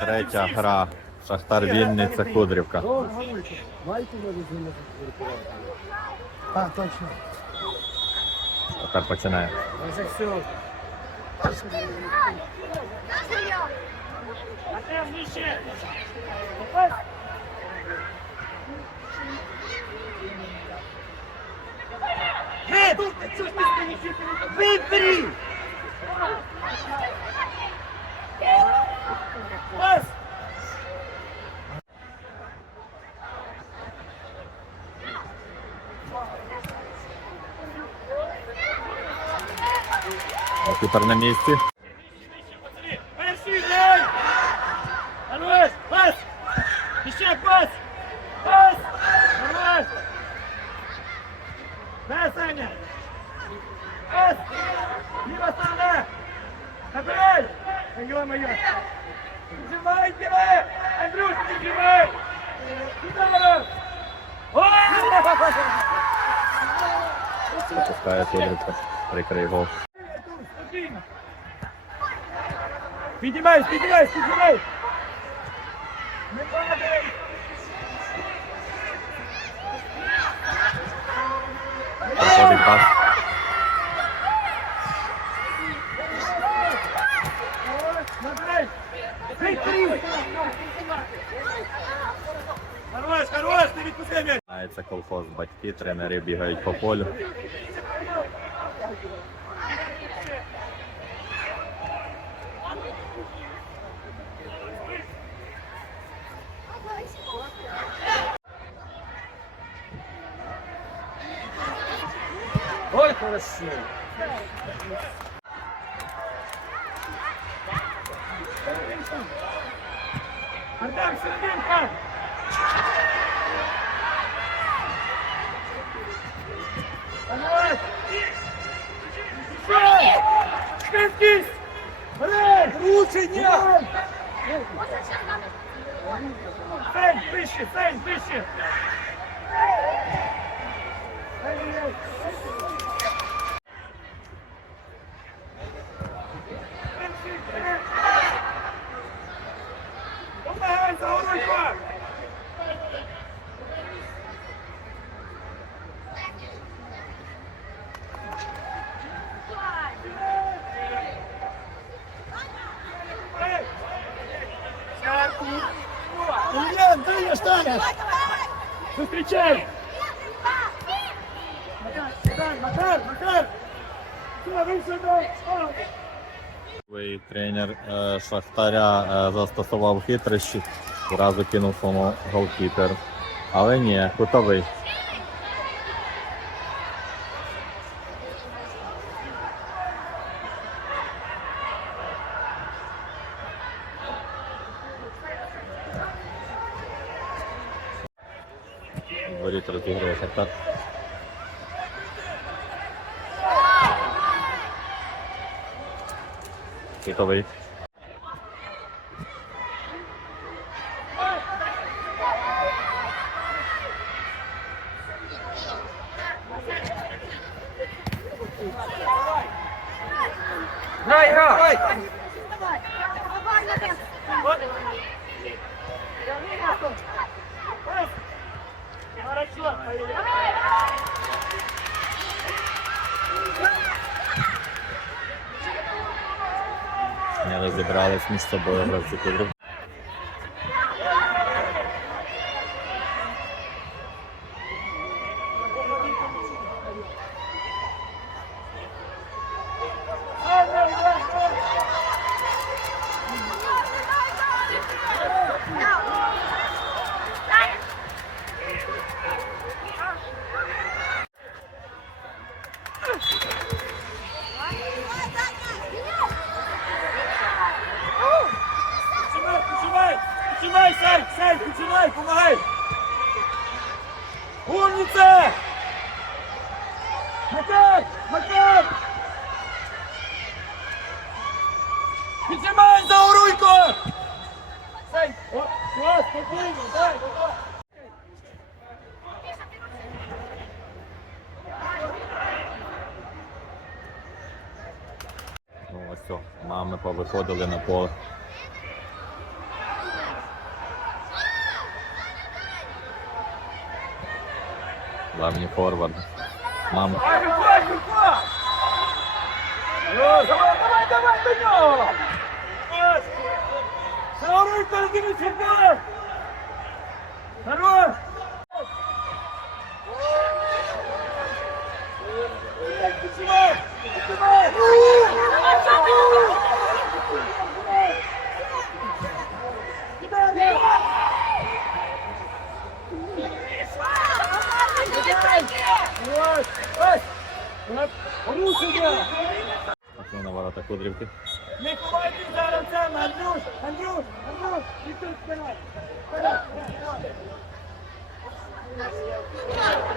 Третя гра. Шахтар Вінниця Кудрівка. Так, точно. Шахтар починає. Вибери! Пас! Кіпер на місці. Перший грай! Хорош! Пас! Ще пас! Пас! Хорош! Да, Саня! Пас! Ліва сторона! Набирай! Ё-моё! Прижимай тебе! Андрюш, прижимай! Здорово! О! Пропускає Кудрівка. Прикрий гол. Піднімайся, піднімайся, піднімайся! Не падай! Проходить пас. Хорош, хорош, ти відпусти м'яч! Знається колхоз, батьки, тренери бігають по полю. Ой, хорошо. Артем, серединка! Швидкість! Вперед! Влучення! Сень, вище, сень, вище! Илья, Таня! Зустрічай! Макар, Макар, тренер е, Шахтаря е, застосував хитрощі, зразу кинув своєму голкіпер. Але ні, кутовий. Воріт розігрує Шахтар. Кутовий. Грай, розібрались між собою гравці Кудрівки. виходили на поле. Главні форвард. Мама. Давай, давай, давай до нього! Сауруй, передивіться вперед! Хорош! Давай! Давай! Давай! Окно на ворота Кудрівки. Не ховайте зараз цим, Андрюш! Андрюш! Андрюш! І тут вперед! Вперед! Вперед!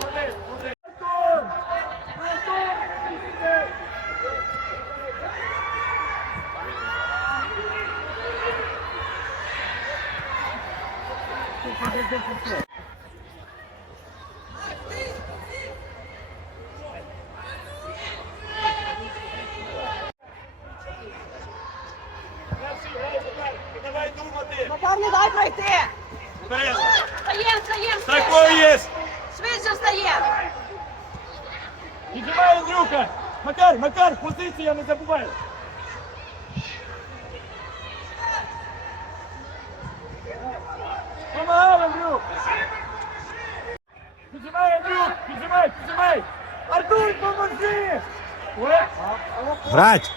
Молодець, молодець! Антон! Встаєм, встаєм! Страховий є! Швидше встаєм! Піднімай, Андрюха! Макар, Макар, позиція не забувай! Помагай, Андрюх! Піджимай, Андрюх! Піджимай, піджимай! Артур, поможи! Ой, Грать!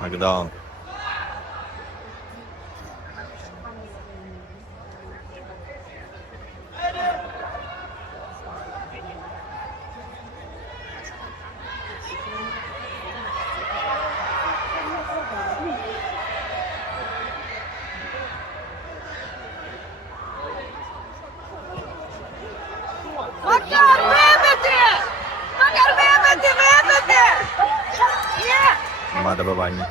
Макдаун. Макар, добивання.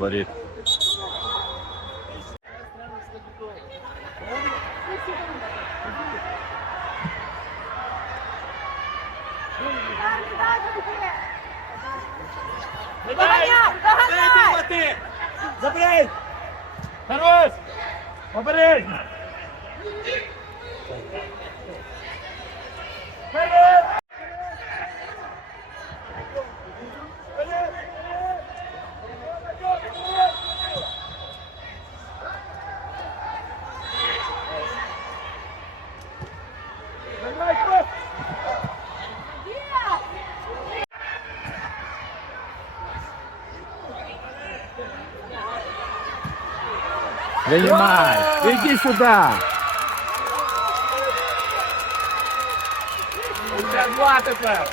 Не Заберись! Тарас! Обережно! Вперед! Вперед! Давай, Коп! Виймай! Іди сюди! Це два тепер!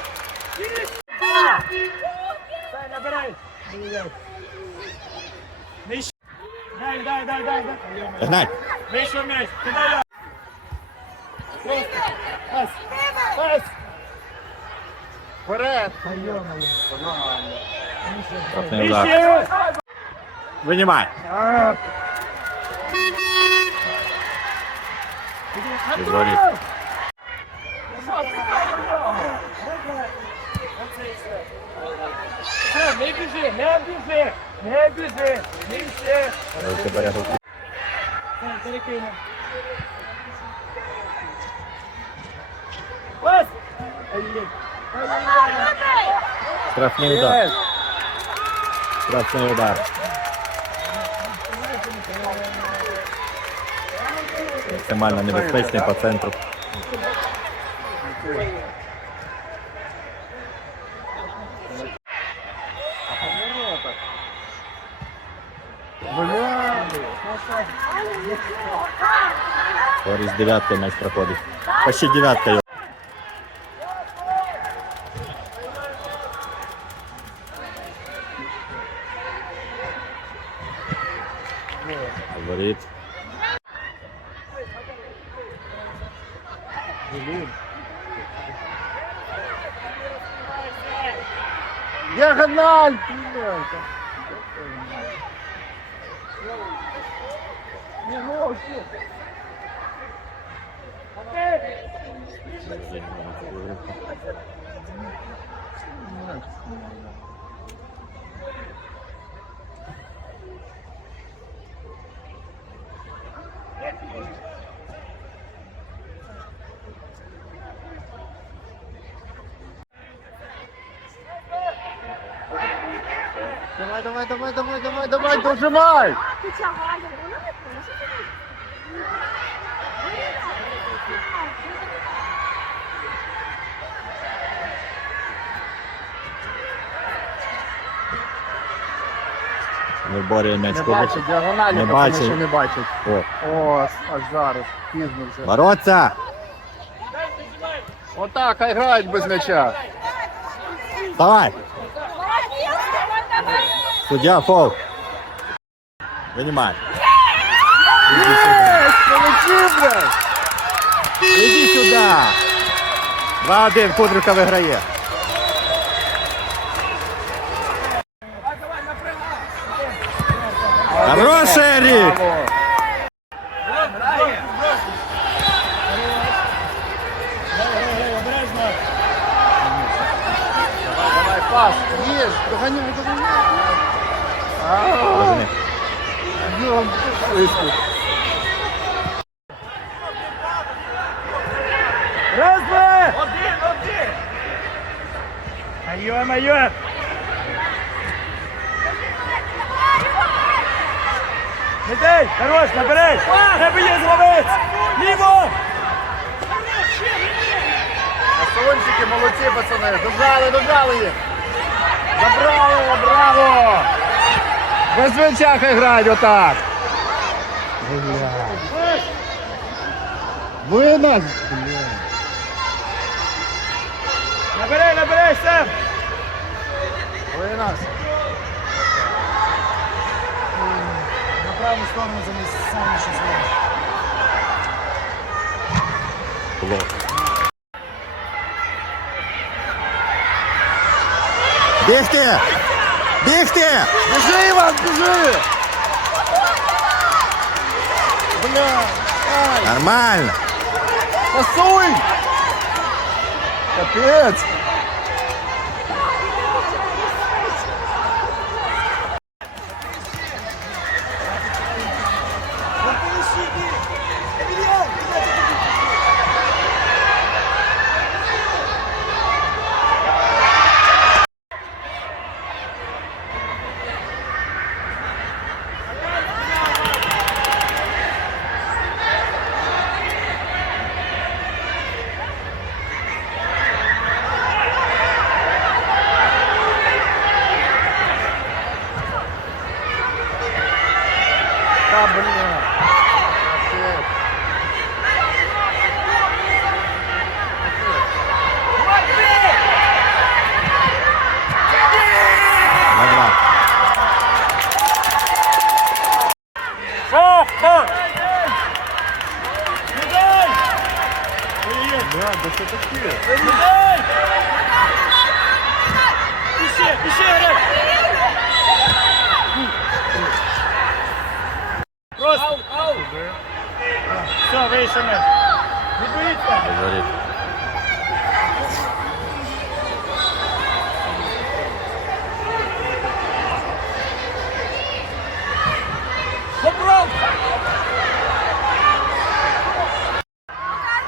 Дай, набирай! Нижче! Дай, дай, дай, дай, дай! Гнать! Вийшов м'яч! Кидай я! Пас! Пас! Вперед! Штрафний удар. Нижче! Винімай! А! Футболіст. Все, Не біжи, не біжи, не біжи, нижче. Руки порядок. Так, перекинемо. Пас! Ай-яй. Ай-яй. Штрафний удар. Штрафний удар. Максимально небезпечний по центру. Борис дев'ятка м'яч проходить. Почти дев'ятка Диагональ, блядь. Не гоши. Thank you. Давай, давай, давай, давай, давай, давай, дожимай! Виборює м'яч. Не бачить, діагоналі, Не тому бачить. що не бачить. О, О, аж зараз, пізно вже. бороться! Отак, хай грають без м'яча. Давай! Суддя, фол. Винімай. Іди сюди. 2-1, Кудрика виграє. Хороший рік! Браво! Давай, давай, пас! Є! Доганяй, доганяй! Розумію. Йом, вискок. Раз, два! Один, один! Майор, майор! Не! Хорош, набирай! Тебе є зловець! Ліво! Красунчики, молодці, пацани! Дожали, дожали їх! Забрали, браво! Без хай грають отак! Винен! Набирай, набирай, сам! Винен! На праву сторону замість самі що Було. Бігти! Бігти! Біжи, Іван, біжи! Бля! Ай! Нормально! Пасуй! Капець! Та, бля! Капець! На два. О, о! Не дай! Ой-ой-ой! Бля, да що таке? Не дай! Іще, Все, вийшов м'яч. Не боїться! Говорить. Поправ!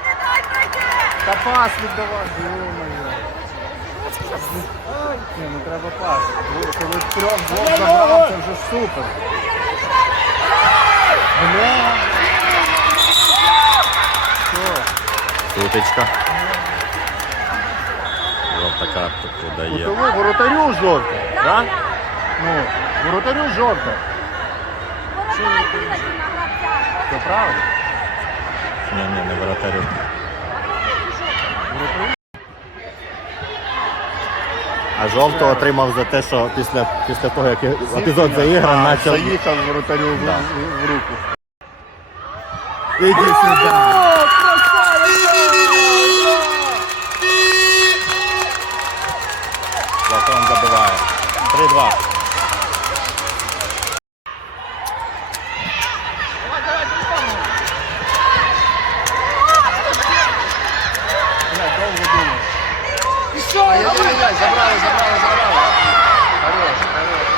Не дай пройти. Та пас віддавай, ё-моє. Ні, ну треба пас. Коли- Коли трьох двох забрав, це вже супер. Бля. Сутичка. Жовта картка подає. Кутову воротарю жовта. Да? Ну, воротарю жовта. Це правильно? Ні, ні, не воротарю. А жовто отримав за те, що після, після того, як епізод заігран, А, почав. Заїхав воротарю в- в руку. Іди сюди! Платон забиває. 3-2. забирай, забрали, забрали, забрали. Хорош, хорош.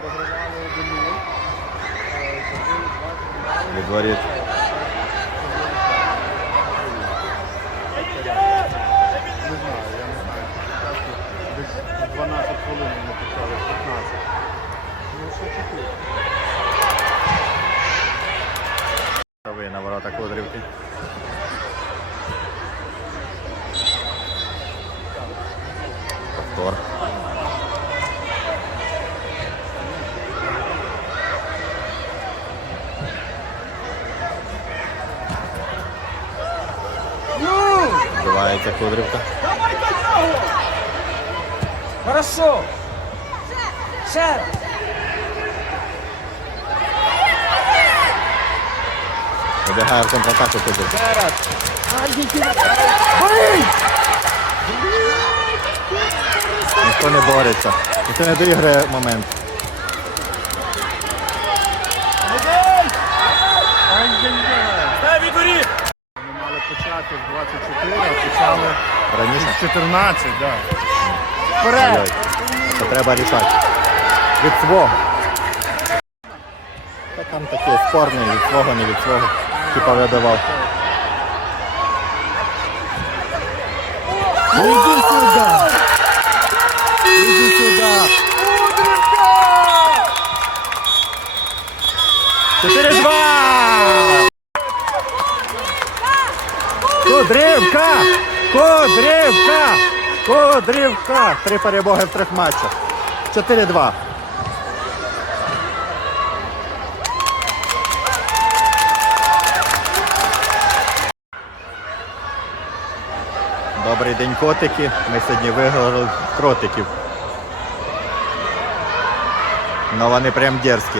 Програвали 1-0. Е, забили два, програли. Від воріт. Не знаю, я не знаю. Спочатку десь 12 хвилин вони почали, 15. Ну, що чекати? Правий на ворота Кудрівки. Повтор. Збивається Кудрівка. Хорошо! Ще! Вибігає в контратаку Кудрівка. Ніхто не бореться. Ніхто не доіграє момент. Ай-яй-яй! Дай від воріт! Вони мали почати в 24, а почали Раніше. з 14, так. Да. Вперед! Це треба рішати. Від свого. Та там таке спорне, від свого, не від свого. Типа вибивав. Іди сюди! Іди сюди! Чотири-два! Кудрівка! Кудрівка! Кудрівка! Три перемоги в трьох матчах. 4-2. Добрий день, котики. Ми сьогодні виграли кротиків. Ну вони прям дерзкі.